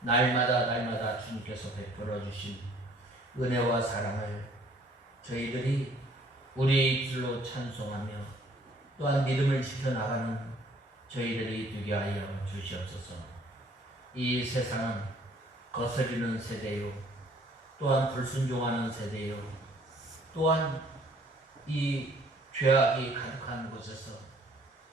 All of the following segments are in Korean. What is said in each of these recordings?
날마다 날마다 주님께서 베풀어 주신 은혜와 사랑을 저희들이 우리의 입술로 찬송하며 또한 믿음을 지켜나가는 저희들이 되게 하여 주시옵소서. 이 세상은 거스리는 세대요, 또한 불순종하는 세대요, 또한 이 죄악이 가득한 곳에서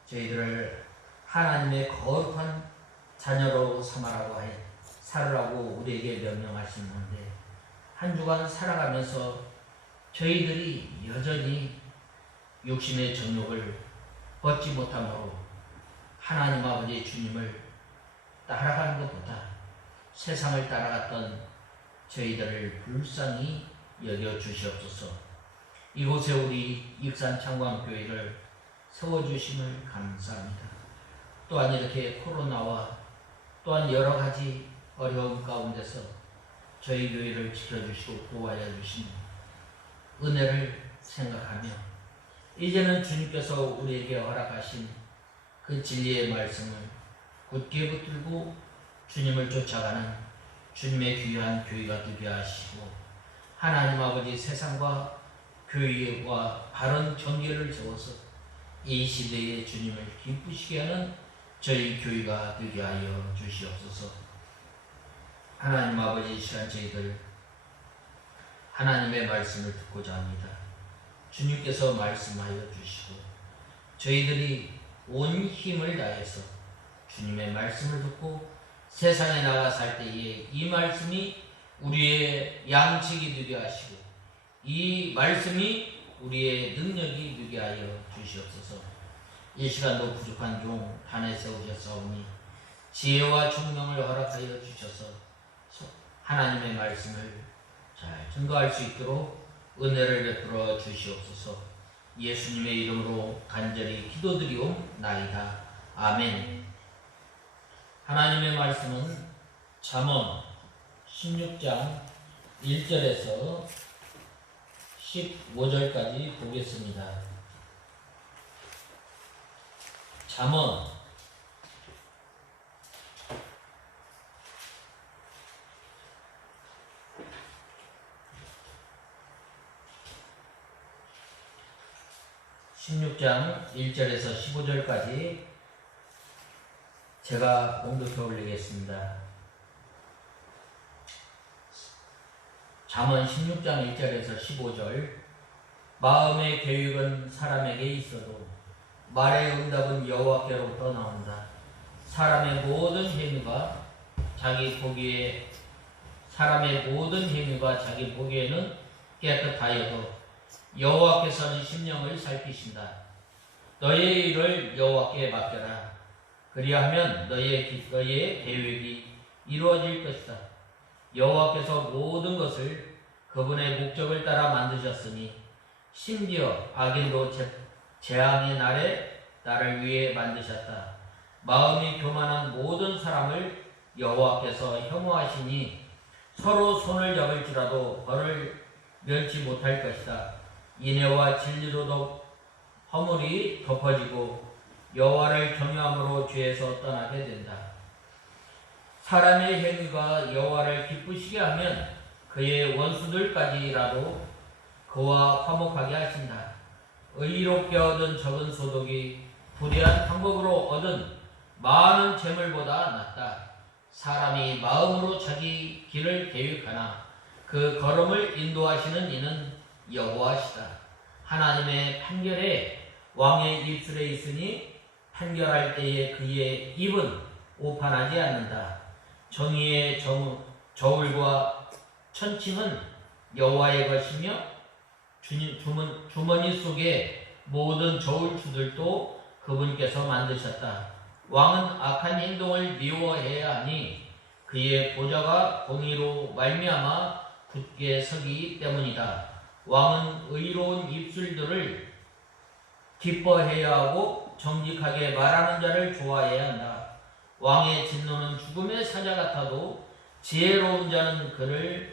저희들을 하나님의 거룩한 자녀로 살으라고 우리에게 명령하시는데, 한 주간 살아가면서 저희들이 여전히 육신의 정욕을 벗지 못함으로 하나님 아버지 주님을 따라가는 것보다 세상을 따라갔던 저희들을 불쌍히 여겨 주시옵소서. 이곳에 우리 익산 창광교회를 세워주심을 감사합니다. 또한 이렇게 코로나와 또한 여러 가지 어려움 가운데서 저희 교회를 지켜주시고 보호하여 주신 은혜를 생각하며 이제는 주님께서 우리에게 허락하신 그 진리의 말씀을 굳게 붙들고 주님을 쫓아가는 주님의 귀한 교회가 되게 하시고, 하나님 아버지 세상과 교회와 바른 경계를 세워서 이 시대에 주님을 기쁘시게 하는 저희 교회가 되게 하여 주시옵소서. 하나님 아버지, 이 시간 저희들 하나님의 말씀을 듣고자 합니다. 주님께서 말씀하여 주시고 저희들이 온 힘을 다해서 주님의 말씀을 듣고 세상에 나가 살 때에 이 말씀이 우리의 양식이 되게 하시고 이 말씀이 우리의 능력이 되게 하여 주시옵소서. 이 시간도 부족한 종 단에 세우셨사오니 지혜와 총명을 허락하여 주셔서 하나님의 말씀을 잘 증거할 수 있도록 은혜를 베풀어 주시옵소서. 예수님의 이름으로 간절히 기도드리옵나이다. 아멘. 하나님의 말씀은 잠언 16장 1절에서 15절까지 보겠습니다. 잠언 16장 1절에서 15절까지 제가 봉독해 올리겠습니다. 잠언 16장 1절에서 15절. 마음의 계획은 사람에게 있어도 말의 응답은 여호와께로부터 나온다. 사람의 모든 행위가 자기 보기에는 깨끗하여도 여호와께서는 심령을 살피신다. 너의 일을 여호와께 맡겨라. 그리하면 너의 계획이 이루어질 것이다. 여호와께서 모든 것을 그분의 목적을 따라 만드셨으니 심지어 악인도 재앙의 날에 나를 위해 만드셨다. 마음이 교만한 모든 사람을 여호와께서 혐오하시니 서로 손을 잡을지라도 벌을 면치 못할 것이다. 인애와 진리로도 허물이 덮어지고 여호와를 경외함으로 죄에서 떠나게 된다. 사람의 행위가 여호와를 기쁘시게 하면 그의 원수들까지라도 그와 화목하게 하신다. 의롭게 얻은 적은 소득이 부대한 방법으로 얻은 많은 재물보다 낫다. 사람이 마음으로 자기 길을 계획하나 그 걸음을 인도하시는 이는 여호와시다. 하나님의 판결에 왕의 입술에 있으니 판결할 때에 그의 입은 오판하지 않는다. 정의의 저울과 천칭은 여호와의 것이며 주머니 속의 모든 저울추들도 그분께서 만드셨다. 왕은 악한 행동을 미워해야 하니 그의 보좌가 공의로 말미암아 굳게 서기 때문이다. 왕은 의로운 입술들을 기뻐해야 하고 정직하게 말하는 자를 좋아해야 한다. 왕의 진노는 죽음의 사자 같아도 지혜로운 자는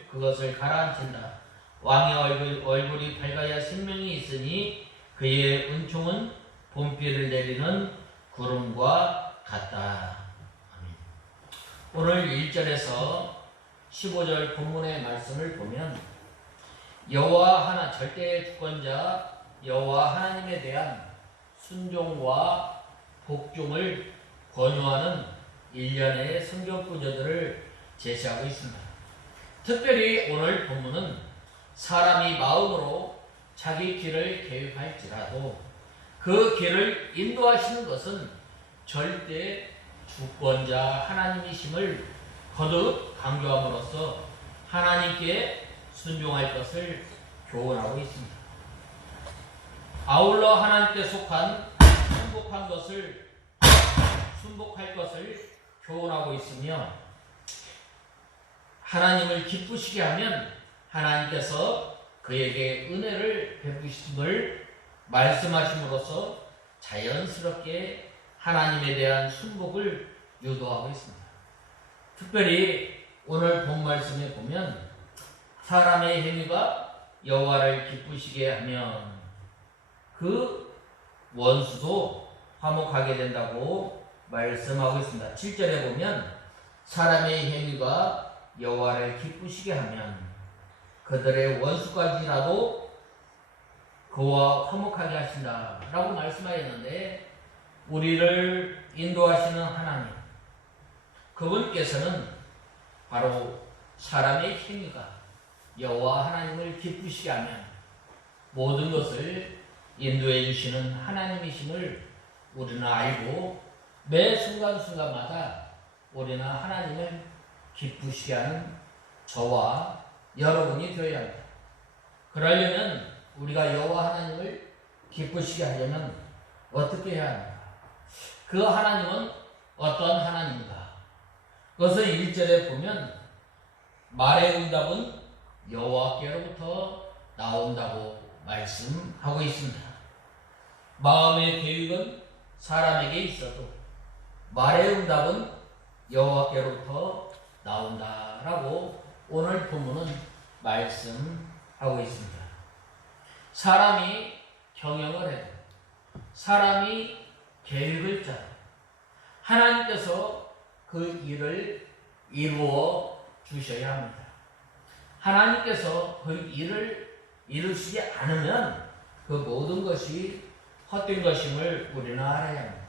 그것을 가라앉힌다. 왕의 얼굴이 밝아야 생명이 있으니 그의 은총은 봄비를 내리는 구름과 같다. 아멘. 오늘 1절에서 15절 본문의 말씀을 보면 여호와 하나 절대의 주권자 여호와 하나님에 대한 순종과 복종을 권유하는 일련의 성경 구절들을 제시하고 있습니다. 특별히 오늘 본문은 사람이 마음으로 자기 길을 계획할지라도 그 길을 인도하시는 것은 절대 주권자 하나님이심을 거듭 강조함으로써 하나님께 순종할 것을 교훈하고 있습니다. 아울러 하나님께 속한 순복할 것을 교훈하고 있으며 하나님을 기쁘시게 하면 하나님께서 그에게 은혜를 베푸심을 말씀하심으로써 자연스럽게 하나님에 대한 순복을 유도하고 있습니다. 특별히 오늘 본 말씀에 보면 사람의 행위가 여호와를 기쁘시게 하면 그 원수도 화목하게 된다고 말씀하고 있습니다. 7절에 보면 사람의 행위가 여호와를 기쁘시게 하면 그들의 원수까지라도 그와 화목하게 하신다라고 말씀하였는데 우리를 인도하시는 하나님 그분께서는 바로 사람의 행위가 여호와 하나님을 기쁘시게 하면 모든 것을 인도해 주시는 하나님이심을 우리는 알고 매 순간순간마다 우리는 하나님을 기쁘시게 하는 저와 여러분이 되어야 합니다. 그러려면 우리가 여호와 하나님을 기쁘시게 하려면 어떻게 해야 합니까? 그 하나님은 어떤 하나님인가? 그것을 1절에 보면 말의 응답은 여호와께로부터 나온다고 말씀하고 있습니다. 마음의 계획은 사람에게 있어도 말의 응답은 여호와께로부터 나온다라고 오늘 본문은 말씀하고 있습니다. 사람이 경영을 해도 사람이 계획을 짜도 하나님께서 그 일을 이루어 주셔야 합니다. 하나님께서 그 일을 이루시지 않으면 그 모든 것이 헛된 것임을 우리는 알아야 합니다.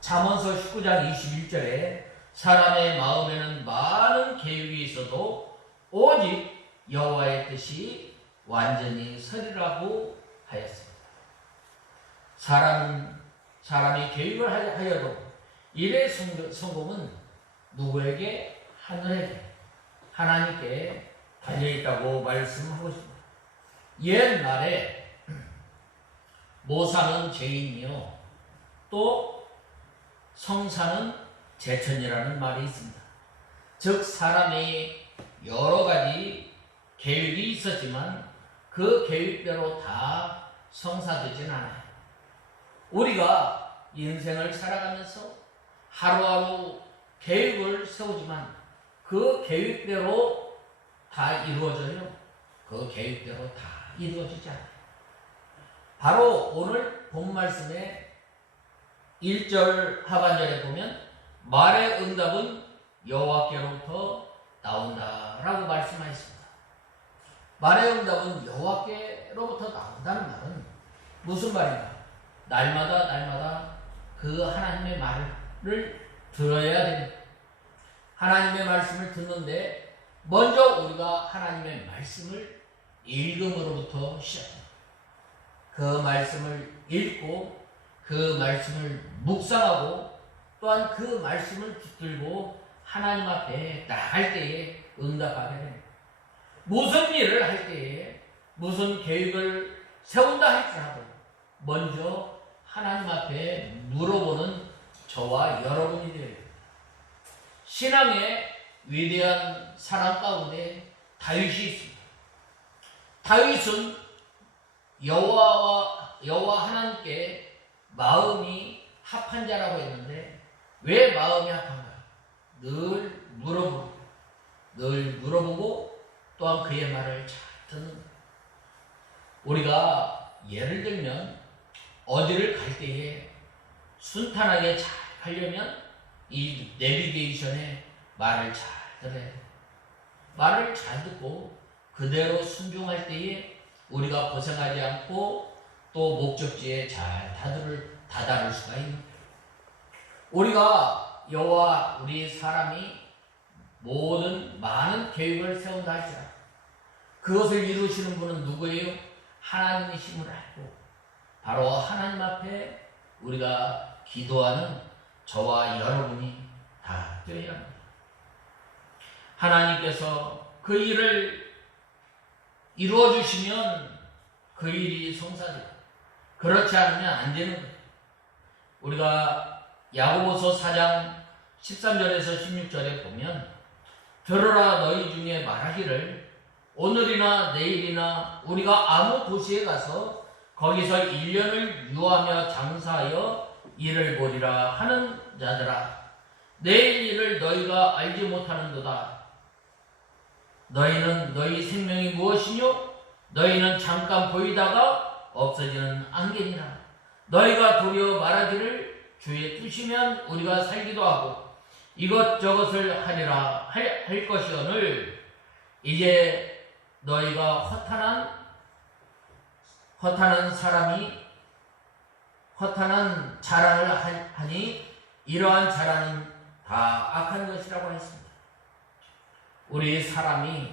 잠언서 19장 21절에 사람의 마음에는 많은 계획이 있어도 오직 여호와의 뜻이 완전히 서리라고 하였습니다. 사람이 계획을 하여도 일의 성공은 누구에게? 하늘에게 하나님께 달려있다고 말씀하고 있습니다. 옛날에 모사는 죄인이요 또 성사는 제천이라는 말이 있습니다. 즉 사람이 여러 가지 계획이 있었지만 그 계획대로 다 성사되진 않아요. 우리가 인생을 살아가면서 하루하루 계획을 세우지만 그 계획대로 다 이루어져요. 그 계획대로 다 이루어지지 않아요. 바로 오늘 본 말씀의 1절 하반절에 보면 말의 응답은 여호와께로부터 나온다라고 말씀하셨습니다. 말의 응답은 여호와께로부터 나온다는 말은 무슨 말인가? 날마다 그 하나님의 말을 들어야 됩니다. 하나님의 말씀을 듣는데 먼저 우리가 하나님의 말씀을 읽음으로부터 시작합니다. 그 말씀을 읽고 그 말씀을 묵상하고 또한 그 말씀을 붙들고 하나님 앞에 나갈 때에 응답하게 됩니다. 무슨 일을 할 때에 무슨 계획을 세운다 할지라도 먼저 하나님 앞에 물어보는 저와 여러분이 되어야 됩니다. 신앙의 위대한 사람 가운데 다윗이 있습니다. 다윗은 여호와 하나님께 마음이 합한 자라고 했는데 왜 마음이 합한가? 늘 물어보고 또한 그의 말을 잘 듣는 거예요. 우리가 예를 들면 어디를 갈 때에 순탄하게 잘 가려면 이 내비게이션에 말을 잘 들어야 돼. 말을 잘 듣고 그대로 순종할 때에 우리가 고생하지 않고 또 목적지에 잘 다다를 수가 있는 거예요. 우리가 여호와 우리 사람이 모든 많은 계획을 세운다 할지라도 그것을 이루시는 분은 누구예요? 하나님이심을 알고 바로 하나님 앞에 우리가 기도하는 저와 여러분이 다 되어야 합니다. 하나님께서 그 일을 이루어 주시면 그 일이 성사돼요. 그렇지 않으면 안 되는 거예요. 우리가 야고보서 4장 13절에서 16절에 보면 들으라 너희 중에 말하기를 오늘이나 내일이나 우리가 아무 도시에 가서 거기서 1년을 유하며 장사하여 일을 보리라 하는 자들아 내일 일을 너희가 알지 못하는도다. 너희는 너희 생명이 무엇이뇨? 너희는 잠깐 보이다가 없어지는 안개니라. 너희가 도리어 말하기를 주의 뜻이면 우리가 살기도 하고 이것저것을 하리라 할 것이오늘 이제 너희가 허탄한 사람이 허탄한 자랑을 하니 이러한 자랑은 다 악한 것이라고 했습니다. 우리 사람이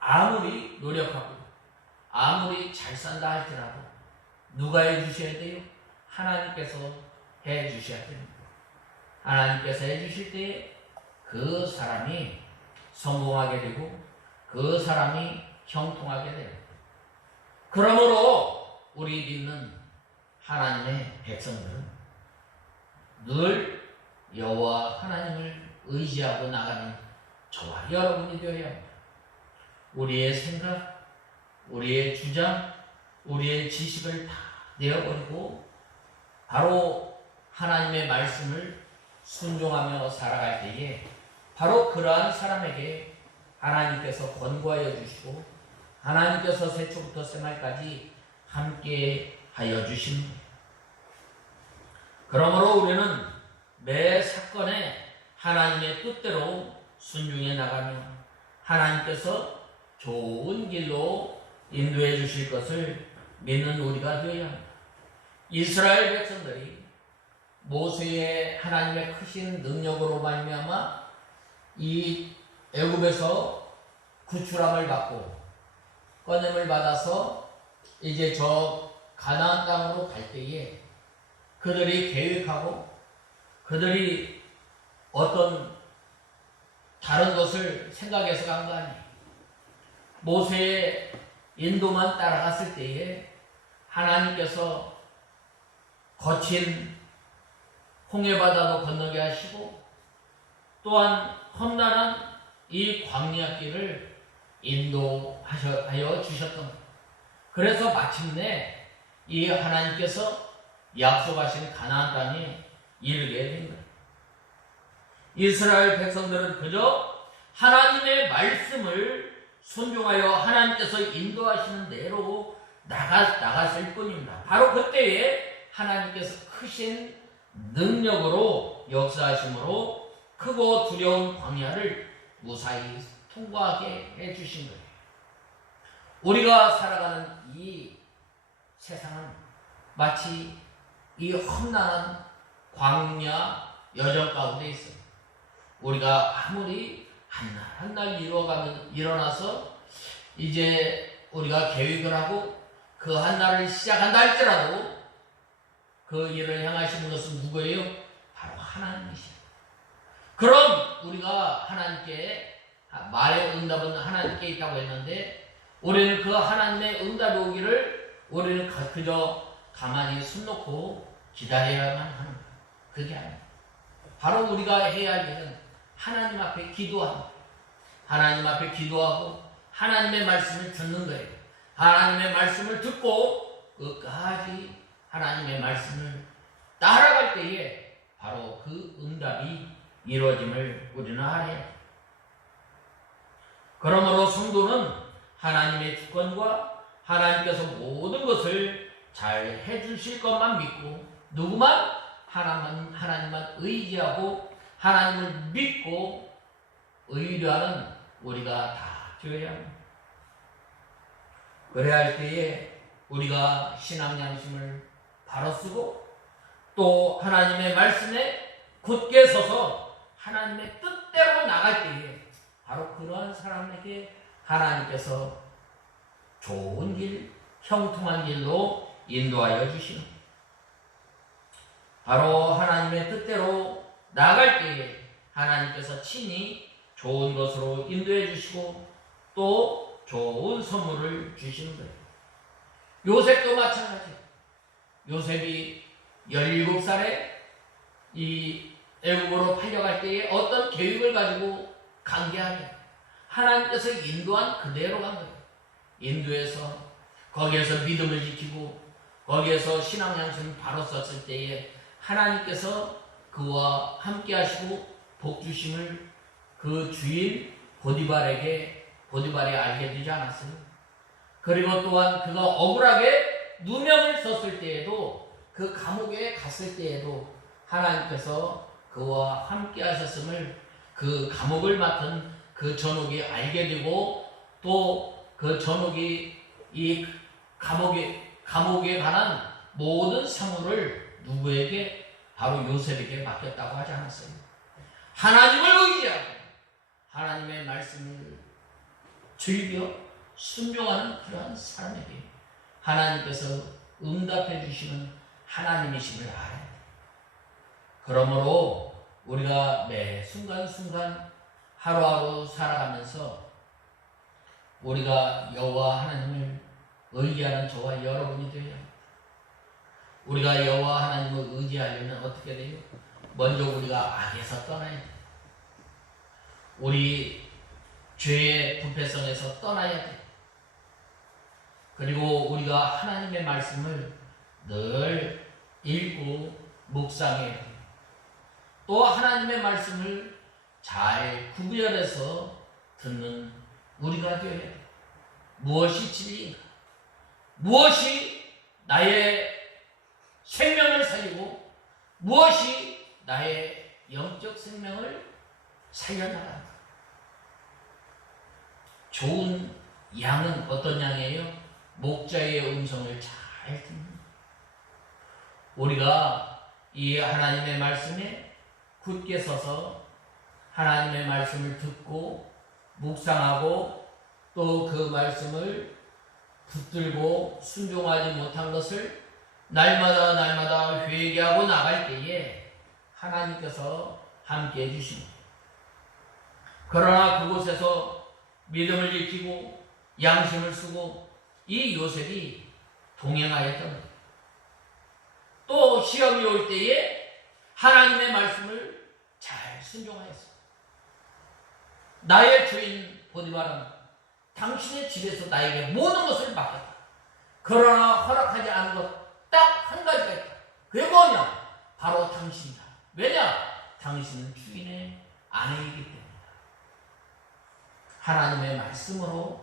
아무리 노력하고 아무리 잘 산다 할지라도 누가 해주셔야 돼요? 하나님께서 해주셔야 됩니다. 하나님께서 해주실 때 그 사람이 성공하게 되고 그 사람이 형통하게 됩니다. 그러므로 우리 믿는 하나님의 백성들은 늘 여호와 하나님을 의지하고 나가는 저와 여러분이 되어야 합니다. 우리의 생각, 우리의 주장, 우리의 지식을 다 내어버리고 바로 하나님의 말씀을 순종하며 살아갈 때에 바로 그러한 사람에게 하나님께서 권고하여 주시고 하나님께서 새초부터 새말까지 함께 하여 주십니다. 그러므로 우리는 매 사건에 하나님의 뜻대로 순종해 나가며 하나님께서 좋은 길로 인도해 주실 것을 믿는 우리가 되어야 합니다. 이스라엘 백성들이 모세의 하나님의 크신 능력으로 말미암아 이 애굽에서 구출함을 받고 꺼냄을 받아서 이제 저 가나안 땅으로 갈 때에 그들이 계획하고 그들이 어떤 다른 것을 생각해서 간 거 아니에요. 모세의 인도만 따라갔을 때에 하나님께서 거친 홍해바다도 건너게 하시고 또한 험난한 이 광야길을 인도하여 주셨던 거예요. 그래서 마침내 이 하나님께서 약속하신 가나안 땅에 이르게 된 거예요. 이스라엘 백성들은 그저 하나님의 말씀을 순종하여 하나님께서 인도하시는 대로 나갔을 뿐입니다. 바로 그때에 하나님께서 크신 능력으로 역사하심으로 크고 두려운 광야를 무사히 통과하게 해주신 거예요. 우리가 살아가는 이 세상은 마치 이 험난한 광야 여정 가운데 있어요. 우리가 아무리 한 날 일어나서 이제 우리가 계획을 하고 그 한 날을 시작한다 할지라도 그 일을 향하시는 것은 누구예요? 바로 하나님이시죠. 그럼 우리가 하나님께 말의 응답은 하나님께 있다고 했는데 우리는 그 하나님의 응답이 오기를 우리는 그저 가만히 숨 놓고 기다려야만 하는 거예요. 그게 아니에요. 바로 우리가 해야 할 일은 하나님 앞에 기도하고 하나님 앞에 기도하고 하나님의 말씀을 듣는 거예요. 하나님의 말씀을 듣고 끝까지 하나님의 말씀을 따라갈 때에 바로 그 응답이 이루어짐을 우리는 알아야 해요. 그러므로 성도는 하나님의 주권과 하나님께서 모든 것을 잘 해주실 것만 믿고 누구만 하나님만 의지하고 하나님을 믿고 의뢰하는 우리가 다 되어야 합니다. 그래야 할 때에 우리가 신앙 양심을 바로 쓰고 또 하나님의 말씀에 굳게 서서 하나님의 뜻대로 나갈 때에 바로 그러한 사람에게 하나님께서 좋은 길, 형통한 길로 인도하여 주시는 바로 하나님의 뜻대로 나갈 때에 하나님께서 친히 좋은 것으로 인도해 주시고 또 좋은 선물을 주시는 거예요. 요셉도 마찬가지예요. 요셉이 17살에 이 애국으로 팔려갈 때에 어떤 계획을 가지고 간 게 아니에요. 하나님께서 인도한 그대로 간 거예요. 인도해서 거기에서 믿음을 지키고 거기에서 신앙 양심을 바로 썼을 때에 하나님께서 그와 함께 하시고 복 주심을 그 주인 보디발이 알게 되지 않았어요. 그리고 또한 그가 억울하게 누명을 썼을 때에도 그 감옥에 갔을 때에도 하나님께서 그와 함께 하셨음을 그 감옥을 맡은 그 전옥이 알게 되고 또 그 전옥이 이 감옥에 관한 모든 사물을 누구에게? 바로 요셉에게 맡겼다고 하지 않았어요. 하나님을 의지하고 하나님의 말씀을 즐겨 순종하는 그러한 사람에게 하나님께서 응답해 주시는 하나님이심을 알아야 돼요. 그러므로 우리가 매 순간순간 하루하루 살아가면서 우리가 여호와 하나님을 의지하는 저와 여러분이 되어야 합니다. 우리가 여호와 하나님을 의지하려면 어떻게 돼요? 먼저 우리가 악에서 떠나야 돼요. 우리 죄의 부패성에서 떠나야 돼요. 그리고 우리가 하나님의 말씀을 늘 읽고 묵상해야 돼요. 또 하나님의 말씀을 잘 구별해서 듣는 우리가 되어야 돼요. 무엇이 진리인가? 무엇이 나의 생명을 살리고 무엇이 나의 영적 생명을 살려나간다. 좋은 양은 어떤 양이에요? 목자의 음성을 잘 듣는. 우리가 이 하나님의 말씀에 굳게 서서 하나님의 말씀을 듣고 묵상하고 또 그 말씀을 붙들고 순종하지 못한 것을 날마다 회개하고 나갈 때에 하나님께서 함께 해주십니다. 그러나 그곳에서 믿음을 지키고 양심을 쓰고 이 요셉이 동행하였던 거예요. 또 시험이 올 때에 하나님의 말씀을 잘 순종하였어요. 나의 주인 보디발은 당신의 집에서 나에게 모든 것을 맡겼다. 그러나 허락하지 않은 것 딱 한 가지가 있다. 그게 뭐냐? 바로 당신이다. 왜냐? 당신은 주인의 아내이기 때문이다. 하나님의 말씀으로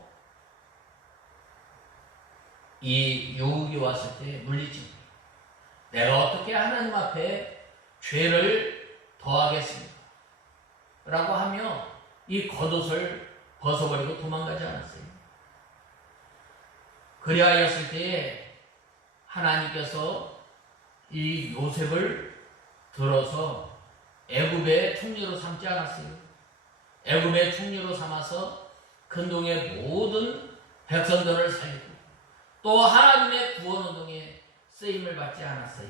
이 유혹이 왔을 때 물리칩니다. 내가 어떻게 하나님 앞에 죄를 더하겠습니까? 라고 하며 이 겉옷을 벗어버리고 도망가지 않았어요. 그리하였을 때에 하나님께서 이 요셉을 들어서 애굽의 총리로 삼지 않았어요. 애굽의 총리로 삼아서 근동의 모든 백성들을 살리고 또 하나님의 구원운동에 쓰임을 받지 않았어요.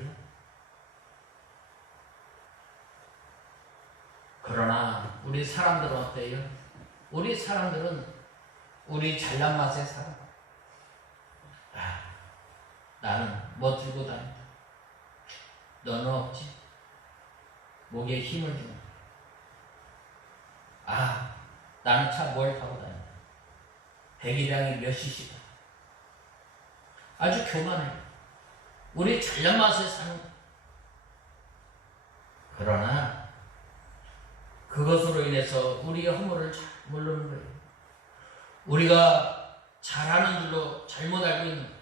그러나 우리 사람들은 어때요? 우리 사람들은 우리 잘난 맛에 살아. 나는 뭐 들고 다닌다. 너는 없지. 목에 힘을 주는. 나는 차 뭘 타고 다닌다. 배기량이 몇 cc다. 아주 교만해. 우리 잘난 맛에 사는 거야. 그러나 그것으로 인해서 우리의 허물을 잘 모르는 거예요. 우리가 잘하는 줄로 잘못 알고 있는 거예요.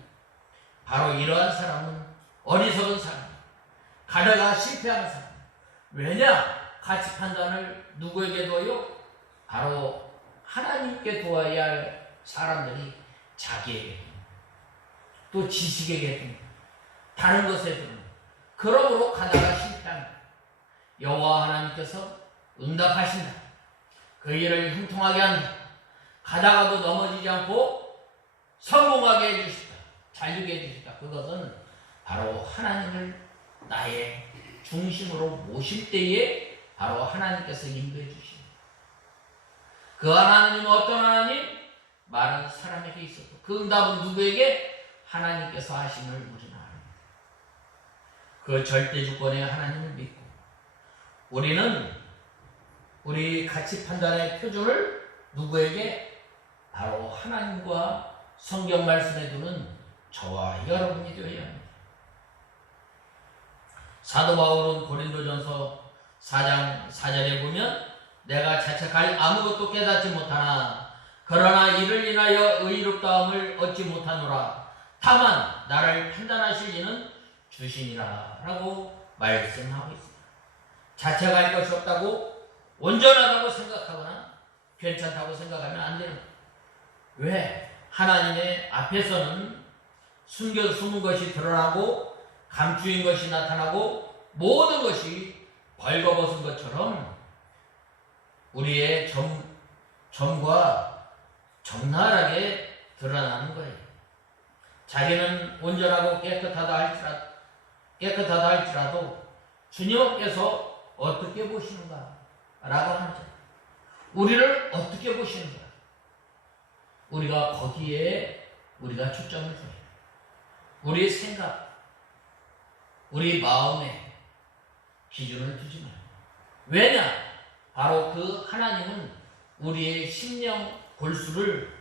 바로 이러한 사람은 어리석은 사람, 가다가 실패하는 사람. 왜냐? 가치 판단을 누구에게 둬요? 바로 하나님께 도와야 할 사람들이 자기에게 또 지식에게 다른 것에 그러므로 가다가 실패한다. 여호와 하나님께서 응답하신다. 그 일을 형통하게 한다. 가다가도 넘어지지 않고 성공하게 해주시다. 잘되게 해주시다. 그것은 바로 하나님을 나의 중심으로 모실 때에 바로 하나님께서 인도해 주십니다. 그 하나님은 어떤 하나님? 많은 사람에게 있었고 그 응답은 누구에게? 하나님께서 하심을 우리는 압니다. 그 절대 주권의 하나님을 믿고 우리는 우리 가치 판단의 표준을 누구에게? 바로 하나님과 성경 말씀에 두는 저와 여러분이 되어야 합니다. 사도 바울은 고린도전서 4장 4절에 보면 내가 자책할 아무것도 깨닫지 못하나 그러나 이를 인하여 의롭다함을 얻지 못하노라. 다만 나를 판단하실 이는 주시니라 라고 말씀하고 있습니다. 자책할 것이 없다고 온전하다고 생각하거나 괜찮다고 생각하면 안 되는 거예요. 왜? 하나님의 앞에서는 숨은 것이 드러나고 감추인 것이 나타나고 모든 것이 벌거벗은 것처럼 우리의 점과 적나라하게 드러나는 거예요. 자기는 온전하고 깨끗하다 할지라도 주님께서 어떻게 보시는가? 라고 하는 거예요. 우리를 어떻게 보시는가? 우리가 거기에 우리가 초점을 둬요. 우리의 생각, 우리 마음에 기준을 두지 마요. 왜냐? 바로 그 하나님은 우리의 심령 골수를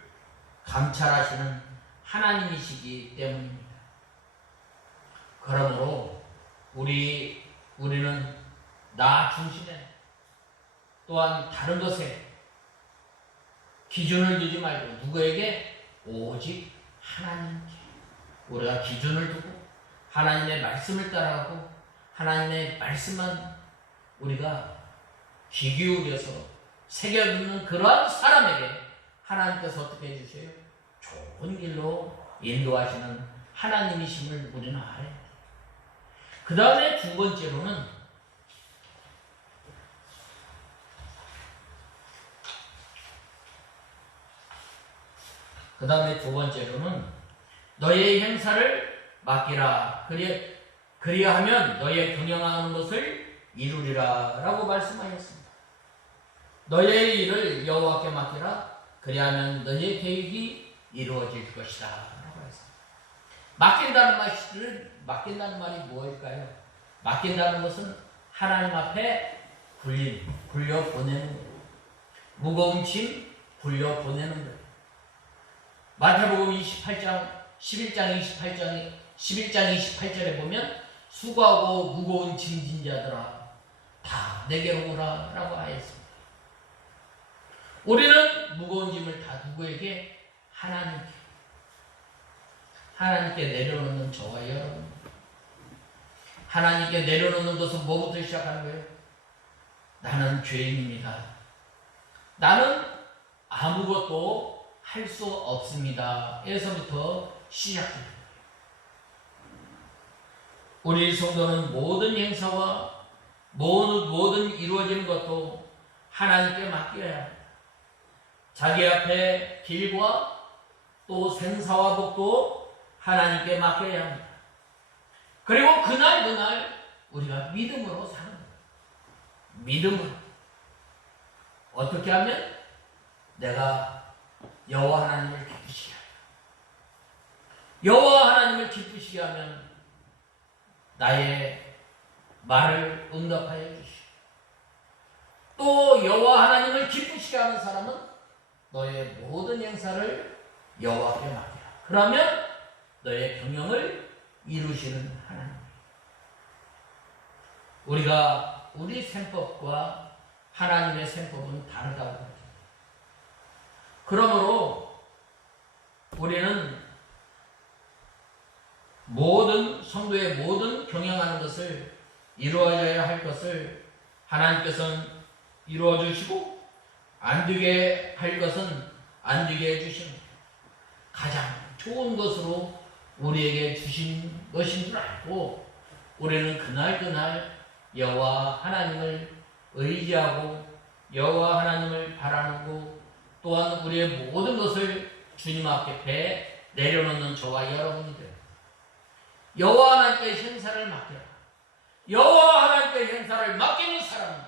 감찰하시는 하나님이시기 때문입니다. 그러므로 우리는 나 중심에 또한 다른 것에 기준을 두지 말고 누구에게? 오직 하나님께 우리가 기준을 두고 하나님의 말씀을 따라가고 하나님의 말씀만 우리가 귀 기울여서 새겨듣는 그러한 사람에게 하나님께서 어떻게 해주세요? 좋은 길로 인도하시는 하나님이심을 우리는 알아야 돼요. 그 다음에 두 번째로는 너의 행사를 맡기라. 그리하면 너의 경영하는 것을 이루리라 라고 말씀하셨습니다. 너의 일을 여호와께 맡기라. 그리하면 너의 계획이 이루어질 것이다 라고 했습니다. 맡긴다는 말이 무엇일까요? 맡긴다는 것은 하나님 앞에 굴려보내는 거예요. 무거운 짐 굴려보내는 거예요. 마태복음 11장 28절에 보면 수고하고 무거운 짐진 자들아 다 내게로 오라 라고 하였습니다. 우리는 무거운 짐을 다 누구에게? 하나님께 내려놓는 저와 여러분. 하나님께 내려놓는 것은 뭐부터 시작하는 거예요? 나는 죄인입니다. 나는 아무것도 할 수 없습니다. 에서부터 시작합니다. 우리 성도는 모든 행사와 모든 이루어지는 것도 하나님께 맡겨야 합니다. 자기 앞에 길과 또 생사와 복도 하나님께 맡겨야 합니다. 그리고 그날 우리가 믿음으로 사는 거예요. 믿음으로. 어떻게 하면? 내가 여호와 하나님을 기쁘시게 하라. 여호와 하나님을 기쁘시게 하면 나의 말을 응답하여 주시고 또 여호와 하나님을 기쁘시게 하는 사람은 너의 모든 행사를 여호와께 맡기라. 그러면 너의 경영을 이루시는 하나님. 우리 셈법과 하나님의 셈법은 다르다고 하죠. 그러므로 우리는 모든 성도의 모든 경영하는 것을 이루어져야 할 것을 하나님께서는 이루어 주시고 안 되게 할 것은 안 되게 해주시는 가장 좋은 것으로 우리에게 주신 것인 줄 알고 우리는 그날 여호와 하나님을 의지하고 여호와 하나님을 바라고 또한 우리의 모든 것을 주님 앞에 내려놓는 저와 여러분이 되어 여호와 하나님께 행사를 맡겨라. 여호와 하나님께 행사를 맡기는 사람은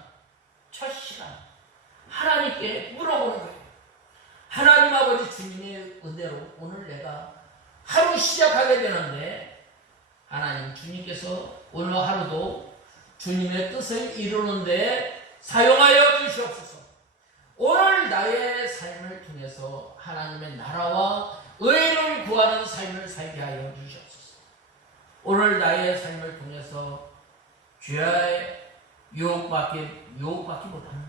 첫 시간 하나님께 물어보는 거예요. 하나님 아버지 주님의 은혜로 오늘 내가 하루 시작하게 되는데 하나님 주님께서 오늘 하루도 주님의 뜻을 이루는 데 사용하여 주시옵소서. 오늘 나의 삶을 통해서 하나님의 나라와 의를 구하는 삶을 살게 하여 주시옵소서. 오늘 나의 삶을 통해서 죄의 유혹받기보다는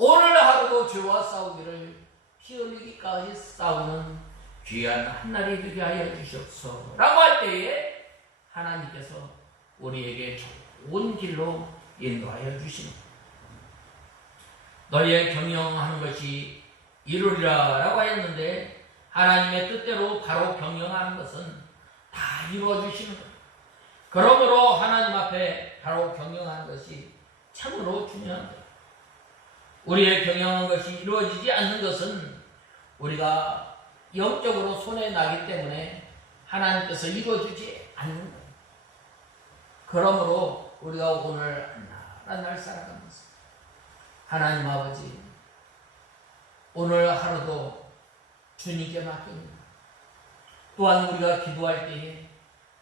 오늘 하루도 죄와 싸우기를 피 흘리기까지 싸우는 귀한 한날이 되게 하여 주시옵소서 라고 할 때에 하나님께서 우리에게 좋은 길로 인도하여 주시는 너희의 경영하는 것이 이루리라 라고 하였는데 하나님의 뜻대로 바로 경영하는 것은 다 이루어주시는 거예요. 그러므로 하나님 앞에 바로 경영하는 것이 참으로 중요합니다. 우리의 경영한 것이 이루어지지 않는 것은 우리가 영적으로 손해나기 때문에 하나님께서 이루어주지 않는 거예요. 그러므로 우리가 오늘 한 날 살아가면서 하나님 아버지 오늘 하루도 주님께 맡깁니다. 또한 우리가 기도할 때에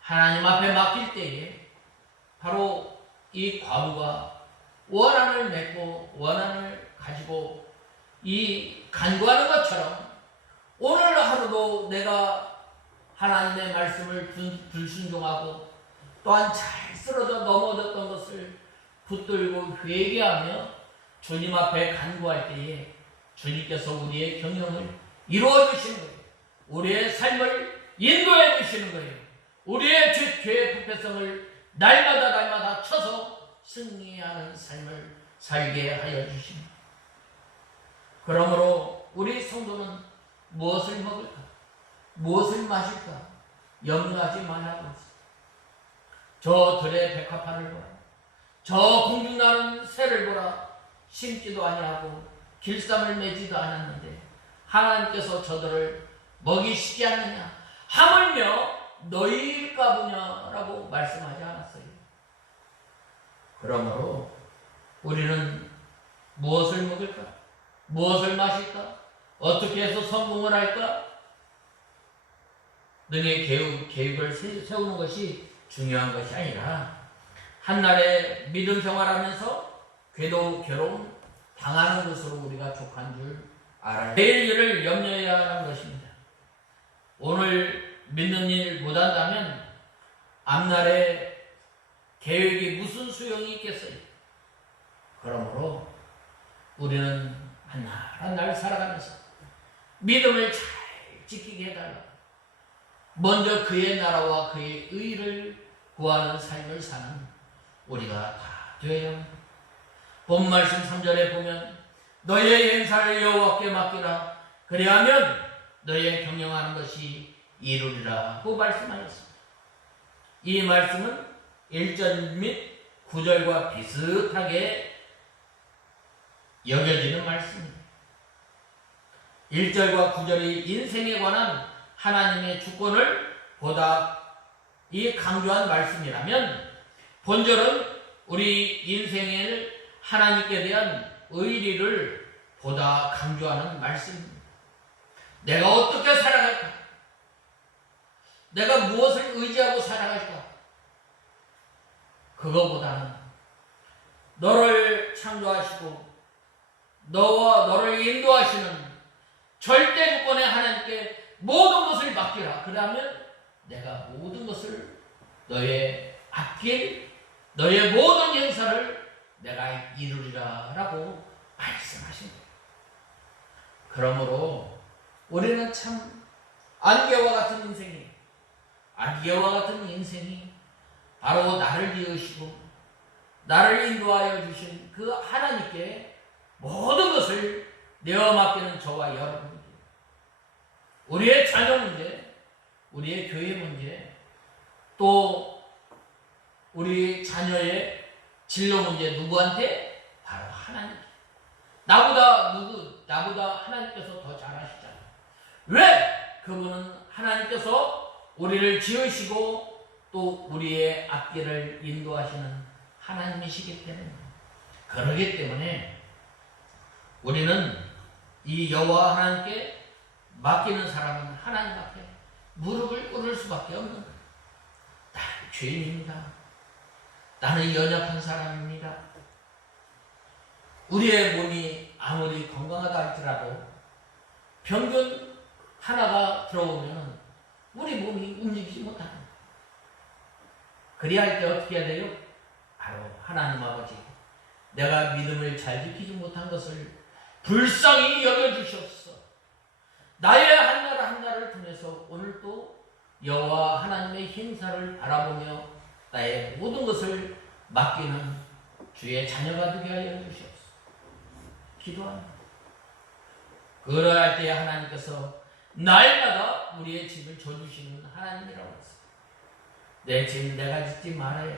하나님 앞에 맡길 때에 바로 이 과부가 원한을 맺고 원한을 가지고 이 간구하는 것처럼 오늘 하루도 내가 하나님의 말씀을 불순종하고 또한 잘 쓰러져 넘어졌던 것을 붙들고 회개하며 주님 앞에 간구할 때에 주님께서 우리의 경영을 이루어 주시는 거예요. 우리의 삶을 인도해 주시는 거예요. 우리의 죄의 부패성을 날마다 쳐서 승리하는 삶을 살게 하여 주십니다. 그러므로 우리 성도는 무엇을 먹을까? 무엇을 마실까? 염려하지 말라고 했어요. 저 들의 백합화를 보라. 저 공중나는 새를 보라. 심지도 아니하고 길쌈을 매지도 않았는데 하나님께서 저들을 먹이시지 않느냐? 하물며 너희일까 보냐라고 말씀하지 않았어요. 그러므로 우리는 무엇을 먹을까? 무엇을 마실까? 어떻게 해서 성공을 할까? 등의 계획을 세우는 것이 중요한 것이 아니라 한날의 믿음 생활하면서 괴로움 당하는 것으로 우리가 족한 줄 알아야 내일 일을 염려해야 하는 것입니다. 오늘 믿는 일 못한다면 앞날에 계획이 무슨 소용이 있겠어요? 그러므로 우리는 한 날 살아가면서 믿음을 잘 지키게 해달라. 먼저 그의 나라와 그의 의를 구하는 삶을 사는 우리가 다 되어야 합니다. 본 말씀 3절에 보면 너희의 행사를 여호와께 맡기라. 그리하면 너희의 경영하는 것이 이루리라고 말씀하셨습니다. 이 말씀은 1절 및 9절과 비슷하게 여겨지는 말씀입니다. 1절과 9절이 인생에 관한 하나님의 주권을 보다 이 강조한 말씀이라면 본절은 우리 인생의 하나님께 대한 의리를 보다 강조하는 말씀입니다. 내가 어떻게 살아갈까? 내가 무엇을 의지하고 살아갈까? 그거보다는 너를 창조하시고 너를 인도하시는 절대 주권의 하나님께 모든 것을 맡기라. 그러면 내가 모든 것을 너의 앞길, 너의 모든 행사를 내가 이루리라 라고 말씀하신 거예요. 그러므로 우리는 참 안개와 같은 인생이 바로 나를 지으시고 나를 인도하여 주신 그 하나님께 모든 것을 내어 맡기는 저와 여러분에게 우리의 자녀 문제, 우리의 교회 문제, 또 우리 자녀의 진로 문제 누구한테? 바로 하나님. 나보다 하나님께서 더 잘 아시잖아요. 왜? 그분은 하나님께서 우리를 지으시고 또 우리의 앞길을 인도하시는 하나님이시기 때문에, 그러기 때문에 우리는 이 여호와 하나님께 맡기는 사람은 하나님 앞에 무릎을 꿇을 수밖에 없는 거예요. 나는 죄인입니다. 나는 연약한 사람입니다. 우리의 몸이 아무리 건강하다 할지라도 병균 하나가 들어오면 우리 몸이 움직이지 못하는 거예요. 그리할 때 어떻게 해야 돼요? 바로 하나님 아버지, 내가 믿음을 잘 지키지 못한 것을 불쌍히 여겨주셨어. 나의 한나라를 통해서 오늘도 여호와 하나님의 행사를 바라보며 나의 모든 것을 맡기는 주의 자녀가 되게 하여 주시옵소서. 기도합니다. 그러할 때 하나님께서 날마다 우리의 집을 줘주시는 하나님이라고 했어요. 내 집 내가 짓지 말아야.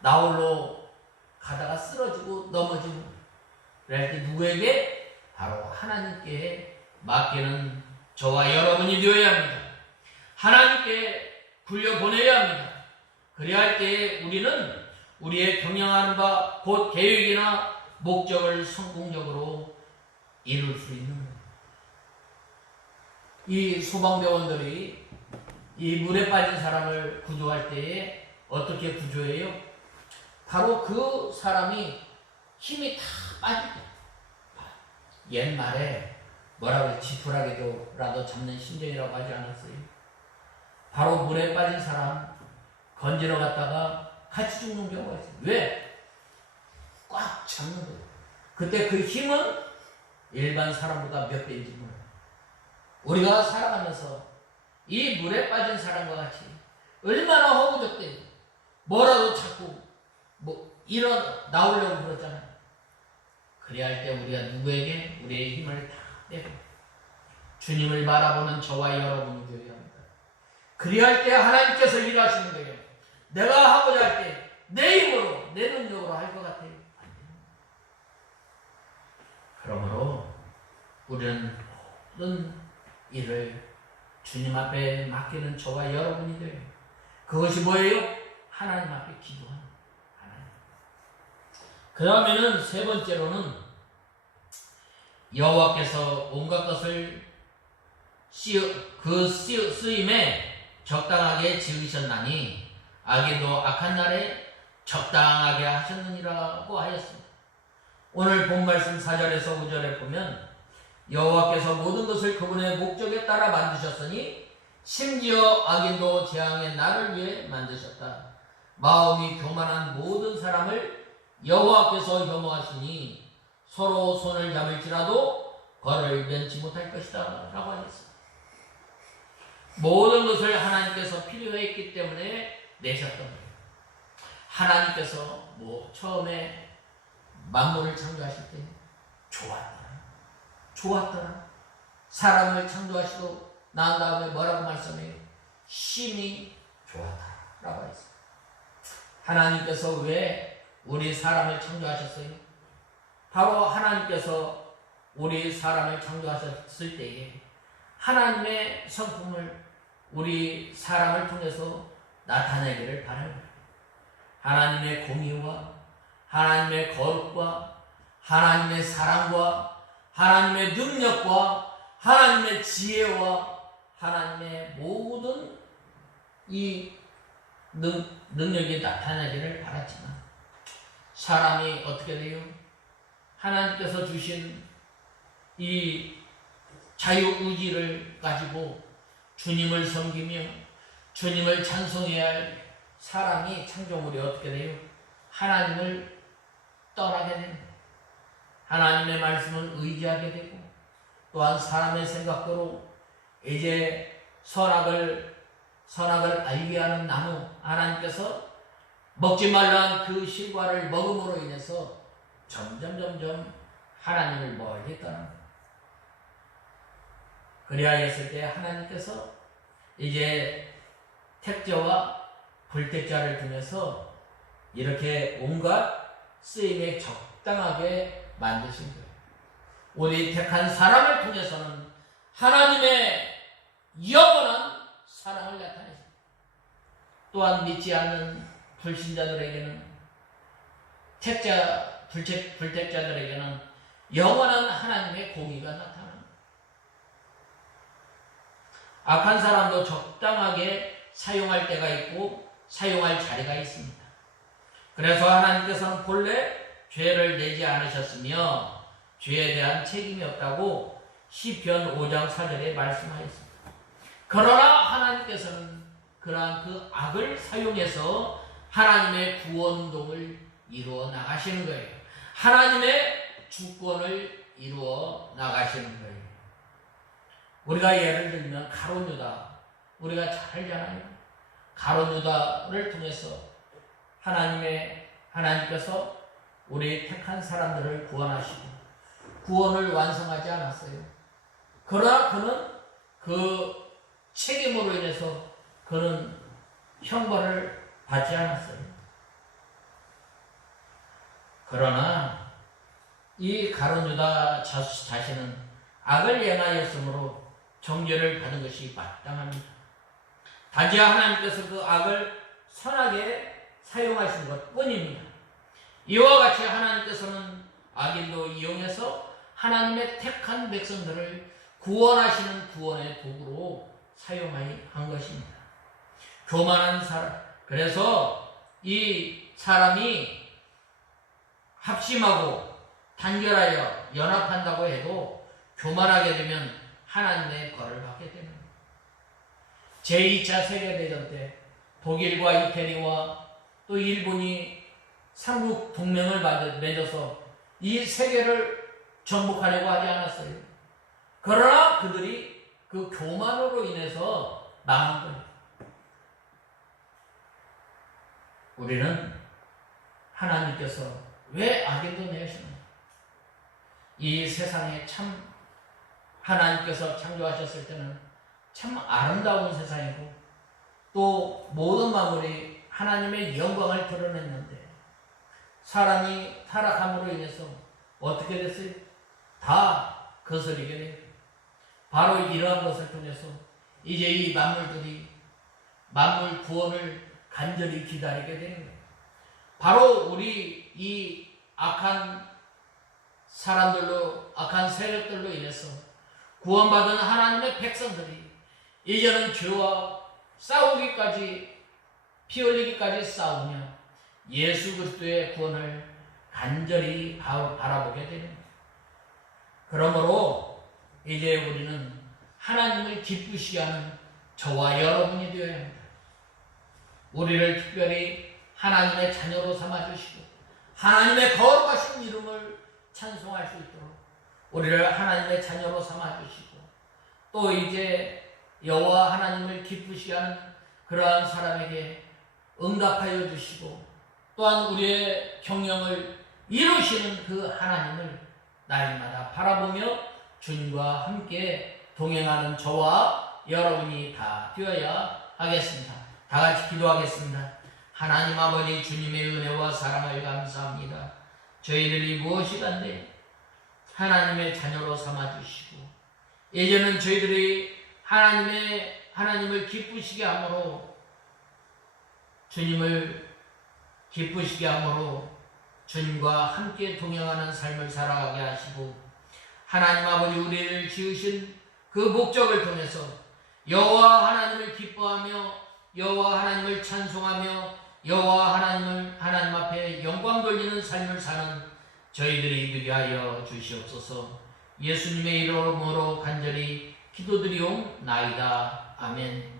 나 홀로 가다가 쓰러지고 넘어지고 그럴 때 누구에게? 바로 하나님께 맡기는 저와 여러분이 되어야 합니다. 하나님께 굴려보내야 합니다. 그래야 할 때에 우리는 우리의 경영하는 바 곧 계획이나 목적을 성공적으로 이룰 수 있는 거예요. 이 소방대원들이 이 물에 빠진 사람을 구조할 때에 어떻게 구조해요? 바로 그 사람이 힘이 다 빠질 때, 옛말에 뭐라고 지푸라기라도 잡는 심정이라고 하지 않았어요? 바로 물에 빠진 사람 건지러 갔다가 같이 죽는 경우가 있어요. 왜? 꽉 잡는 거예요. 그때 그 힘은 일반 사람보다 몇 배인지 몰라요. 우리가 살아가면서 이 물에 빠진 사람과 같이 얼마나 허우적대요. 뭐라도 자꾸 나오려고 그러잖아요. 그래야 할 때 우리가 누구에게 우리의 힘을 다 내고 주님을 바라보는 저와 여러분이 되어야 합니다. 그래야 할 때 하나님께서 일하시는 거예요. 내가 하고자 할 때 내 힘으로 내 능력으로 할 것 같아요. 안 돼요. 그러므로 우리는 모든 일을 주님 앞에 맡기는 저와 여러분이 돼요. 그것이 뭐예요? 하나님 앞에 기도하는 하나님. 그 다음에는 세 번째로는 여호와께서 온갖 것을 쓰임에 적당하게 지으셨나니 악인도 악한 날에 적당하게 하셨느니라고 하였습니다. 오늘 본 말씀 4절에서 5절에 보면 여호와께서 모든 것을 그분의 목적에 따라 만드셨으니 심지어 악인도 재앙의 날을 위해 만드셨다. 마음이 교만한 모든 사람을 여호와께서 혐오하시니 서로 손을 잡을지라도 벌을 면치 못할 것이다 라고 하였습니다. 모든 것을 하나님께서 필요했기 때문에 내셨던 거예요. 하나님께서 처음에 만물을 창조하실 때 좋았더라. 사람을 창조하시고 난 다음에 뭐라고 말씀해요? 심히 좋았다라고 했어요. 하나님께서 왜 우리 사람을 창조하셨어요? 바로 하나님께서 우리 사람을 창조하셨을 때에 하나님의 성품을 우리 사람을 통해서 나타내기를 바라는 거예요. 하나님의 공의와 하나님의 거룩과 하나님의 사랑과 하나님의 능력과 하나님의 지혜와 하나님의 모든 이 능력이 나타나기를 바랐지만 사람이 어떻게 돼요? 하나님께서 주신 이 자유의지를 가지고 주님을 섬기며 주님을 찬송해야 할 사람이 창조물이 어떻게 돼요? 하나님을 떠나게 됩니다. 하나님의 말씀을 의지하게 되고 또한 사람의 생각대로 이제 선악을 알게 하는 나무, 하나님께서 먹지 말라는 그 실과를 먹음으로 인해서 점점 하나님을 멀리 떠난 거예요. 그리하였을 때 하나님께서 이제 택자와 불택자를 통해서 이렇게 온갖 쓰임에 적당하게 만드신 거예요. 우리 택한 사람을 통해서는 하나님의 영원한 사랑을 나타내십니다. 또한 믿지 않는 불신자들에게는 불택자들에게는 영원한 하나님의 공의가 나타납니다. 악한 사람도 적당하게 사용할 때가 있고 사용할 자리가 있습니다. 그래서 하나님께서는 본래 죄를 내지 않으셨으며 죄에 대한 책임이 없다고 시편 5장 4절에 말씀하였습니다. 그러나 하나님께서는 그러한 그 악을 사용해서 하나님의 구원운동을 이루어 나가시는 거예요. 하나님의 주권을 이루어 나가시는 거예요. 우리가 예를 들면 가룟 유다, 우리가 잘 알잖아요. 가룟 유다를 통해서 하나님께서 우리 택한 사람들을 구원하시고 구원을 완성하지 않았어요. 그러나 그는 그 책임으로 인해서 그는 형벌을 받지 않았어요. 그러나 이 가룟 유다 자신은 악을 행하였으므로 정죄를 받은 것이 마땅합니다. 단지 하나님께서 그 악을 선하게 사용하신 것 뿐입니다. 이와 같이 하나님께서는 악인도 이용해서 하나님의 택한 백성들을 구원하시는 구원의 도구로 사용한 것입니다. 교만한 사람, 그래서 이 사람이 합심하고 단결하여 연합한다고 해도 교만하게 되면 하나님의 벌을 받게 됩니다. 제2차 세계대전 때 독일과 이태리와 또 일본이 삼국 동맹을 맺어서 이 세계를 정복하려고 하지 않았어요. 그러나 그들이 그 교만으로 인해서 망한 거예요. 우리는 하나님께서 왜 악인도 내시는가? 이 세상에 참 하나님께서 창조하셨을 때는 참 아름다운 세상이고 또 모든 만물이 하나님의 영광을 드러냈는데 사람이 타락함으로 인해서 어떻게 됐어요? 다 거스리게 돼요. 바로 이러한 것을 통해서 이제 이 만물들이 만물 구원을 간절히 기다리게 되는 거예요. 바로 우리 이 악한 사람들로, 악한 세력들로 인해서 구원받은 하나님의 백성들이 이제는 죄와 싸우기까지, 피 흘리기까지 싸우며 예수 그리스도의 구원을 간절히 바라보게 됩니다. 그러므로 이제 우리는 하나님을 기쁘시게 하는 저와 여러분이 되어야 합니다. 우리를 특별히 하나님의 자녀로 삼아주시고 하나님의 거룩하신 이름을 찬송할 수 있도록 우리를 하나님의 자녀로 삼아주시고 또 이제 여호와 하나님을 기쁘시게 하는 그러한 사람에게 응답하여 주시고 또한 우리의 경영을 이루시는 그 하나님을 날마다 바라보며 주님과 함께 동행하는 저와 여러분이 다 되어야 하겠습니다. 다 같이 기도하겠습니다. 하나님 아버지, 주님의 은혜와 사랑을 감사합니다. 저희들이 무엇이간데 하나님의 자녀로 삼아주시고 이제는 저희들이 하나님을 기쁘시게 함으로 주님을 기쁘시게 함으로 주님과 함께 동행하는 삶을 살아가게 하시고 하나님 아버지, 우리를 지으신 그 목적을 통해서 여호와 하나님을 기뻐하며 여호와 하나님을 찬송하며 여호와 하나님 앞에 영광 돌리는 삶을 사는 저희들이 되게 하여 주시옵소서. 예수님의 이름으로 간절히 기도드리옵나이다. 아멘.